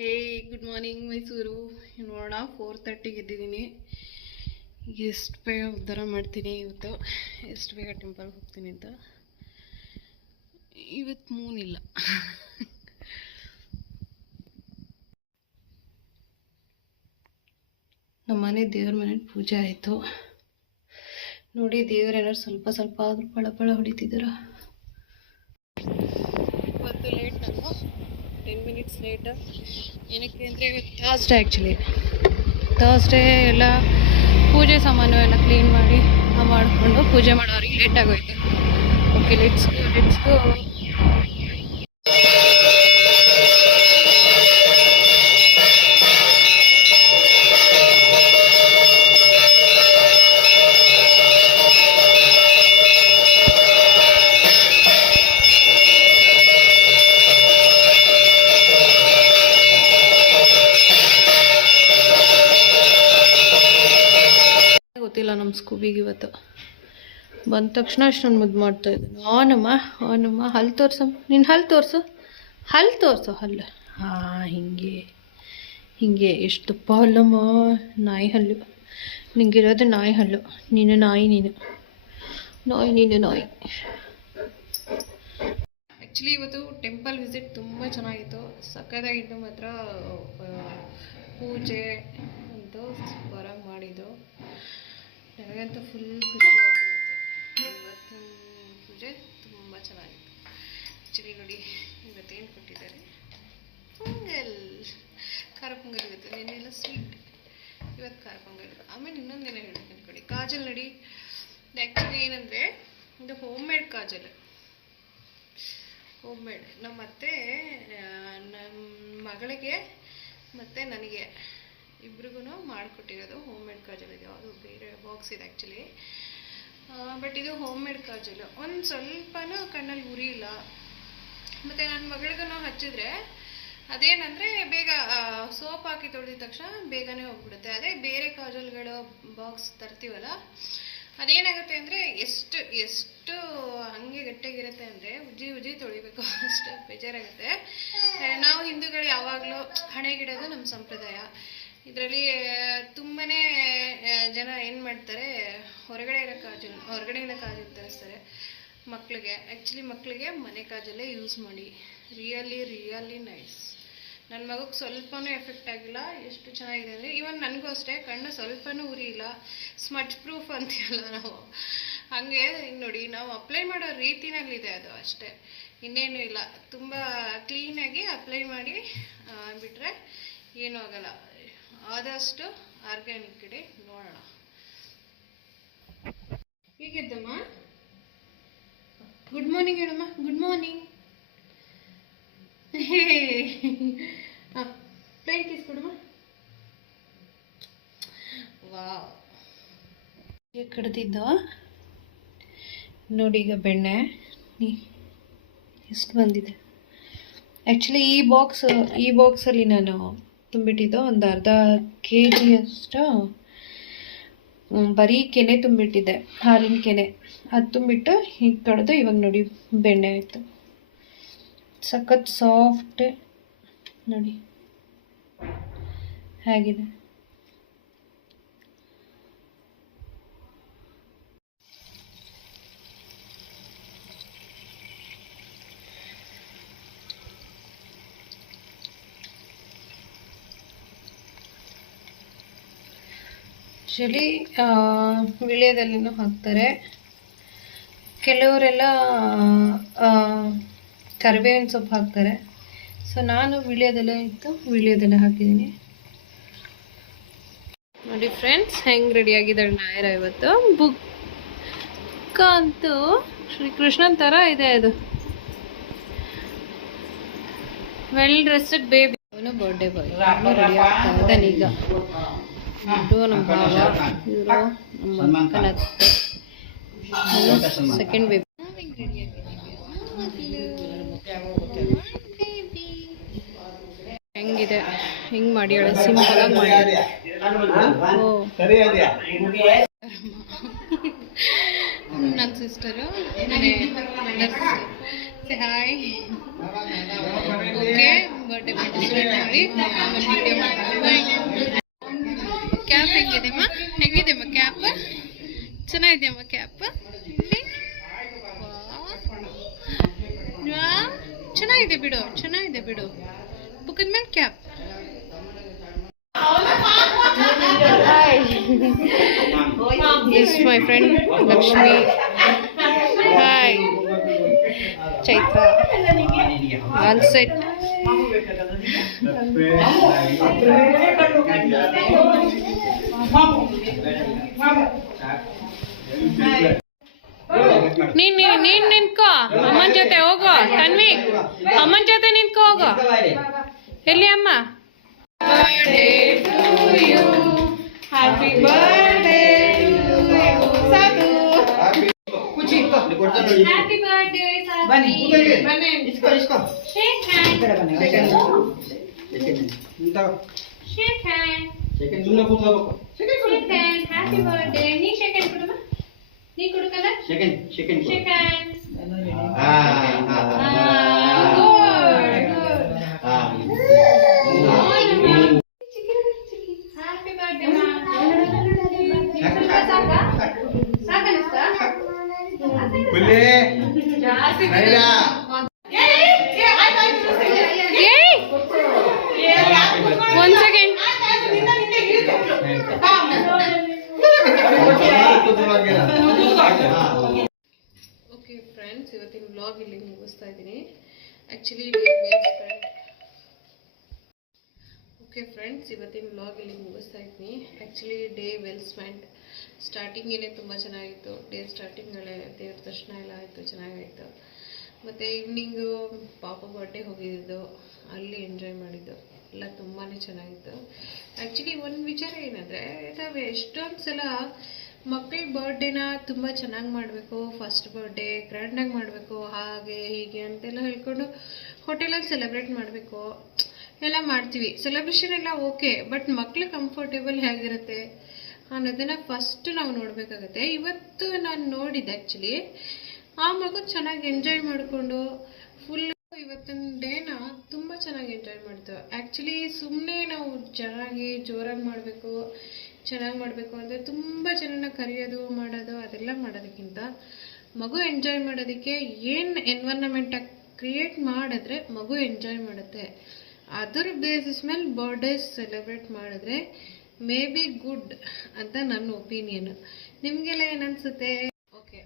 ಹೇ good morning Mysuru. ನೋಡೋಣ 4:30ಗೆ ಎದ್ದಿದ್ದೀನಿ. ಎಷ್ಟು ಬೇಗ ಉದ್ಧಾರ ಮಾಡ್ತೀನಿ ಇವತ್ತು, ಎಷ್ಟು ಬೇಗ ಟೆಂಪಲ್ಗೆ ಹೋಗ್ತೀನಿ ಅಂತ. ಇವತ್ತು ಮೂನಿಲ್ಲ. ನಮ್ಮ ಮನೆ ದೇವ್ರ ಮನೇಲಿ ಪೂಜೆ ಆಯಿತು ನೋಡಿ. ದೇವರೇನಾದ್ರು ಸ್ವಲ್ಪ ಸ್ವಲ್ಪ ಆದರೂ ಪಳ ಹೊಡಿತಿದ್ದೀರ. ಇವತ್ತು ಲೇಟ್, ನಾನು 10 ಮಿನಿಟ್ಸ್ ಲೇಟ್. ಏನಕ್ಕೆ ಅಂದರೆ ಇವತ್ತು ಥರ್ಸ್ಡೇ ಎಲ್ಲ ಪೂಜೆ ಸಾಮಾನು ಎಲ್ಲ ಕ್ಲೀನ್ ಮಾಡಿ ಮಾಡಿಕೊಂಡು ಪೂಜೆ ಮಾಡೋರಿಗೆ ಲೇಟ್ ಆಗೋಯ್ತು. Okay, let's go. ಗೊತ್ತಿಲ್ಲ ನಮ್ಮ ಸ್ಕೂಬಿಗೆ ಇವತ್ತು ಬಂದ ತಕ್ಷಣ ಅಷ್ಟೊಂದು ಮುದ್ದು ಮಾಡ್ತಾ ಇದ್ದಾನೆ. ಅವನಮ್ಮ ಹಲ್ಲು ತೋರ್ಸಮ್ಮ, ನಿನ್ನ ಹಲ್ಲು ತೋರಿಸು ಹಲ್ಲು. ಹಾಂ, ಹಿಂಗೆ ಎಷ್ಟು ತುಪ್ಪ ಹಲ್ಲಮ್ಮ. ನಾಯಿ ಹಲ್ಲು ನಿಂಗಿರೋದು, ನಾಯಿ ಹಲ್ಲು. ನೀನು ನಾಯಿ. ಆ್ಯಕ್ಚುಲಿ ಇವತ್ತು ಟೆಂಪಲ್ ವಿಸಿಟ್ ತುಂಬ ಚೆನ್ನಾಗಿತ್ತು, ಸಕ್ಕತ್ತಾಗಿತ್ತು ಮಾತ್ರ. ಪೂಜೆ ಅಂತೂ ಬರಂಗೆ ಮಾಡಿದ್ದು, ನನಗಂತೂ ಫುಲ್ ಖುಷಿ ಆಯಿತು. ಇವತ್ತಿನ ಪೂಜೆ ತುಂಬ ಚೆನ್ನಾಗಿತ್ತು. ಆ್ಯಕ್ಚುಲಿ ನೋಡಿ, ಇವತ್ತೇನು ಕೊಟ್ಟಿದ್ದಾರೆ, ಖಾರ ಪೊಂಗಲ್. ಇವತ್ತು ನೆನ್ನೆಲ್ಲ ಸ್ವೀಟ್, ಇವತ್ತು ಖಾರ ಪೊಂಗಲ್. ಆಮೇಲೆ ಇನ್ನೊಂದೇನೋ ಹೇಳ್ತೀನಿ ಕೊಡಿ, ಕಾಜಲ್ ನೋಡಿ. ಆ್ಯಕ್ಚುಲಿ ಏನಂದರೆ ಇದು ಹೋಮ್ ಮೇಡ್ ಕಾಜಲ್. ನಮ್ಮ ಅತ್ತೆ ನಮ್ಮ ಮಗಳಿಗೆ ಮತ್ತು ನನಗೆ ಇಬ್ರಿಗೂ ಮಾಡಿಕೊಟ್ಟಿರೋದು ಹೋಮ್ ಮೇಡ್ ಕಾಜಲ್. ಇದು ಅದು ಬೇರೆ ಬಾಕ್ಸ್ ಇದೆ ಆ್ಯಕ್ಚುಲಿ, ಬಟ್ ಇದು ಹೋಮ್ ಮೇಡ್ ಕಾಜಲ್. ಒಂದು ಸ್ವಲ್ಪನೂ ಕಣ್ಣಲ್ಲಿ ಉರಿ ಇಲ್ಲ. ಮತ್ತು ನನ್ನ ಮಗಳಿಗೂ ಹಚ್ಚಿದ್ರೆ ಅದೇನಂದರೆ ಬೇಗ ಸೋಪ್ ಹಾಕಿ ತೊಳೆದ ತಕ್ಷಣ ಬೇಗನೆ ಹೋಗ್ಬಿಡುತ್ತೆ. ಅದೇ ಬೇರೆ ಕಾಜಲ್ಗಳು ಬಾಕ್ಸ್ ತರ್ತೀವಲ್ಲ, ಅದೇನಾಗುತ್ತೆ ಅಂದರೆ ಎಷ್ಟು ಹಾಗೆ ಗಟ್ಟಿಯಾಗಿರುತ್ತೆ ಅಂದರೆ ಉಜ್ಜಿ ತೊಳಿಬೇಕು, ಅಷ್ಟು ಬೇಜಾರಾಗುತ್ತೆ. ನಾವು ಹಿಂದೂಗಳು ಯಾವಾಗಲೂ ಹಣೆಗಿಡೋದು ನಮ್ಮ ಸಂಪ್ರದಾಯ. ಇದರಲ್ಲಿ ತುಂಬಾ ಜನ ಏನು ಮಾಡ್ತಾರೆ, ಹೊರಗಡೆಯಿಂದ ಕಾಜಲ್ ತರಿಸ್ತಾರೆ ಮಕ್ಕಳಿಗೆ. ಆ್ಯಕ್ಚುಲಿ ಮಕ್ಕಳಿಗೆ ಮನೆ ಕಾಜಲ್ಲೇ ಯೂಸ್ ಮಾಡಿ, ರಿಯಲಿ ನೈಸ್. ನನ್ನ ಮಗುಗೆ ಸ್ವಲ್ಪನೂ ಎಫೆಕ್ಟ್ ಆಗಿಲ್ಲ, ಎಷ್ಟು ಚೆನ್ನಾಗಿದೆ ಅಂದರೆ. ಈವನ್ ನನಗೂ ಅಷ್ಟೇ, ಕಣ್ಣು ಸ್ವಲ್ಪನೂ ಉರಿ ಇಲ್ಲ. ಸ್ಮಚ್ ಪ್ರೂಫ್ ಅಂತೀವಲ್ಲ ನಾವು, ಹಾಗೆ ನೋಡಿ, ನಾವು ಅಪ್ಲೈ ಮಾಡೋ ರೀತಿನಲ್ಲಿದೆ ಅದು ಅಷ್ಟೇ, ಇನ್ನೇನು ಇಲ್ಲ. ತುಂಬ ಕ್ಲೀನಾಗಿ ಅಪ್ಲೈ ಮಾಡಿ ಬಿಟ್ಟರೆ ಏನೂ ಆಗಲ್ಲ. ಆದಷ್ಟು ಆರ್ಗ್ಯಾನಿಕ್ ಕಡೆ ನೋಡೋಣ. ಹೀಗಿದ್ದಮ್ಮ, ಗುಡ್ ಮಾರ್ನಿಂಗ್ ಹೇಳಮ್ಮ. Good morning. ಹಾಂ, ಪ್ಲೇಟ್ ಕಿಸ್ಕೊಡಮ್ಮ. ವಾವ್, ಕಡ್ದಿದ್ದ ನೋಡಿ. ಈಗ ಬೆಣ್ಣೆ ಎಷ್ಟು ಬಂದಿದೆ. ಆ್ಯಕ್ಚುಲಿ ಈ ಬಾಕ್ಸಲ್ಲಿ ನಾನು ತುಂಬಿಟ್ಟಿದ್ದು ಒಂದು ಅರ್ಧ kg ಅಷ್ಟು ಬರೀ ಕೆನೆ ತುಂಬಿಟ್ಟಿದ್ದೆ, ಹಾಲಿನ ಕೆನೆ. ಅದು ತುಂಬಿಟ್ಟು ಹೀಗೆ ತೊಳೆದು ಇವಾಗ ನೋಡಿ ಬೆಣ್ಣೆ ಆಯಿತು. ಸಖತ್ ಸಾಫ್ಟ್ ನೋಡಿ ಹೇಗಿದೆ. ಆ್ಯಕ್ಚುಲಿ ವಿಳ್ಯದೆಲೆನೂ ಹಾಕ್ತಾರೆ ಕೆಲವರೆಲ್ಲ, ಕರಿಬೇವಿನ ಸೊಪ್ಪು ಹಾಕ್ತಾರೆ. ಸೊ ನಾನು ವಿಳ್ಯದೆಲೆ ಹಾಕಿದ್ದೀನಿ ನೋಡಿ. ಫ್ರೆಂಡ್ಸ್, ಹೆಂಗೆ ರೆಡಿಯಾಗಿದ್ದಾಳೆ ನಾಯರ ಇವತ್ತು. ಬುಕ್ಕ ಅಂತೂ ಶ್ರೀಕೃಷ್ಣನ್ ಥರ ಇದೆ ಅದು. Well dressed baby. ಅವನು ಬರ್ಡೇ ಬಾಯ್, ರೆಡಿ ಆಗ್ತಾ ಇದ್ದಾನೆ ಈಗ. ಇದು ನಮ್ಮ ಭಾವ, ಇವರು ನಮ್ಮ ಅಕ್ಕನ ಸೆಕೆಂಡ್ ಬೇಬಿ. ಹೆಂಗಿದೆ, ಹಿಂಗೆ ಮಾಡ್ಯಾಳೆ, ಸಿಂಪಲ್ ಆಗಿ ಮಾಡ್ಯಾಳೆ. ನನ್ನ sister, say hi. Okay, birthday participate ಮಾಡಿ ಆಮೇಲೆ ವಿಡಿಯೋ ಮಾಡಿ. ಕ್ಯಾಪ್ ಹೆಂಗಿದೆಮ್ಮ? ಹೆಂಗಿದೆಮ್ಮ ಕ್ಯಾಪ್? ಚೆನ್ನಾಗಿದೆಯಮ್ಮ ಕ್ಯಾಪ್? ಚೆನ್ನಾಗಿದೆ ಬಿಡು, ಚೆನ್ನಾಗಿದೆ ಬಿಡು. ಬುಕ್ಕದ ಮೇಲೆ cap. This is my friend Lakshmi. Hi. Chaitra. All set. ನೀನ್ ನಿಂತ್ಕೋ, ಅಮ್ಮನ ಜೊತೆ ಹೋಗೋ. ತನ್ವಿ, ಅಮ್ಮನ ಜೊತೆ ನಿಂತ್ಕೋ ಹೋಗೋ. ಎಲ್ಲಿ ಅಮ್ಮ? Birthday to you. Happy birthday to you. Sadu. Happy birthday, Sadu. Bani. Isko. Shake hand. Shake hand. Shake hand. Happy birthday. Nee shake hand koduma. Nee kodukala. Shake hand. Shake hand. One second. Okay friends, ಇವತ್ತಿನ vlog ಇಲ್ಲಿ ಮುಗಿಸ್ತಾ ಇದ್ದೀನಿ. Actually day well spent. Starting ಏನೇ ತುಂಬ ಚೆನ್ನಾಗಿತ್ತು. Day ಸ್ಟಾರ್ಟಿಂಗಲ್ಲೇ ದೇವ್ರ ದರ್ಶನ ಎಲ್ಲ ಆಯಿತು, ಚೆನ್ನಾಗಾಯಿತು. ಮತ್ತು ಈವ್ನಿಂಗು ಪಾಪ ಬರ್ಡೇ ಹೋಗಿದ್ದು, ಅಲ್ಲಿ ಎಂಜಾಯ್ ಮಾಡಿದ್ದು ಎಲ್ಲ ತುಂಬಾ ಚೆನ್ನಾಗಿತ್ತು. ಆ್ಯಕ್ಚುಲಿ ಒಂದು ವಿಚಾರ ಏನಂದರೆ, ನಾವು ಎಷ್ಟೊಂದು ಸಲ ಮಕ್ಕಳ ಬರ್ಡೇನ ತುಂಬ ಚೆನ್ನಾಗಿ ಮಾಡಬೇಕು, ಫಸ್ಟ್ ಬರ್ಡೇ ಗ್ರ್ಯಾಂಡಾಗಿ ಮಾಡಬೇಕು, ಹಾಗೆ ಹೀಗೆ ಅಂತೆಲ್ಲ ಹೇಳ್ಕೊಂಡು ಹೋಟೆಲಲ್ಲಿ ಸೆಲೆಬ್ರೇಟ್ ಮಾಡಬೇಕು ಎಲ್ಲ ಮಾಡ್ತೀವಿ. ಸೆಲೆಬ್ರೇಷನ್ ಎಲ್ಲ ಓಕೆ, ಬಟ್ ಮಕ್ಳು ಕಂಫರ್ಟೇಬಲ್ ಹೇಗಿರುತ್ತೆ ಅನ್ನೋದನ್ನು ಫಸ್ಟ್ ನಾವು ನೋಡಬೇಕಾಗತ್ತೆ. ಇವತ್ತು ನಾನು ನೋಡಿದ್ದೆ ಆ್ಯಕ್ಚುಲಿ, ಆ ಮಗು ಚೆನ್ನಾಗಿ ಎಂಜಾಯ್ ಮಾಡಿಕೊಂಡು ಫುಲ್ಲು ಇವತ್ತಿನ ಡೇನ ತುಂಬ ಚೆನ್ನಾಗಿ ಎಂಜಾಯ್ ಮಾಡ್ತು. ಆ್ಯಕ್ಚುಲಿ ಸುಮ್ಮನೆ ನಾವು ಜೋರಾಗಿ ಮಾಡಬೇಕು, ಚೆನ್ನಾಗಿ ಮಾಡಬೇಕು ಅಂದರೆ ತುಂಬ ಜನನ ಕರೆಯೋದು ಮಾಡೋದು ಅದೆಲ್ಲ ಮಾಡೋದಕ್ಕಿಂತ ಮಗು ಎಂಜಾಯ್ ಮಾಡೋದಕ್ಕೆ ಏನು ಎನ್ವೈರನ್ಮೆಂಟಾಗಿ ಕ್ರಿಯೇಟ್ ಮಾಡಿದ್ರೆ ಮಗು ಎಂಜಾಯ್ ಮಾಡುತ್ತೆ, ಅದರ ಬೇಸಿಸ್ ಮೇಲೆ ಬರ್ಡೇ ಸೆಲೆಬ್ರೇಟ್ ಮಾಡಿದ್ರೆ ಮೇ ಬಿ ಗುಡ್ ಅಂತ ನನ್ನ ಒಪಿನಿಯನ್. ನಿಮಗೆಲ್ಲ ಏನನ್ಸುತ್ತೆ? ಓಕೆ,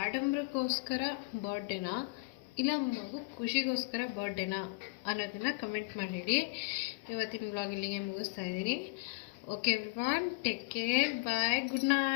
ಆಡಂಬರಕ್ಕೋಸ್ಕರ ಬರ್ಡೇನಾ ಇಲ್ಲ ಮಗು ಖುಷಿಗೋಸ್ಕರ ಬರ್ಡೇನಾ ಅನ್ನೋದನ್ನು ಕಮೆಂಟ್ ಮಾಡಿ ಹೇಳಿ. ಇವತ್ತಿನ ವ್ಲಾಗ್ ಇಲ್ಲಿಗೆ ಮುಗಿಸ್ತಾ ಇದ್ದೀನಿ. ಓಕೆ ಎವ್ರಿವನ್, ಟೇಕ್ ಕೇರ್, ಬಾಯ್, ಗುಡ್ ನೈಟ್.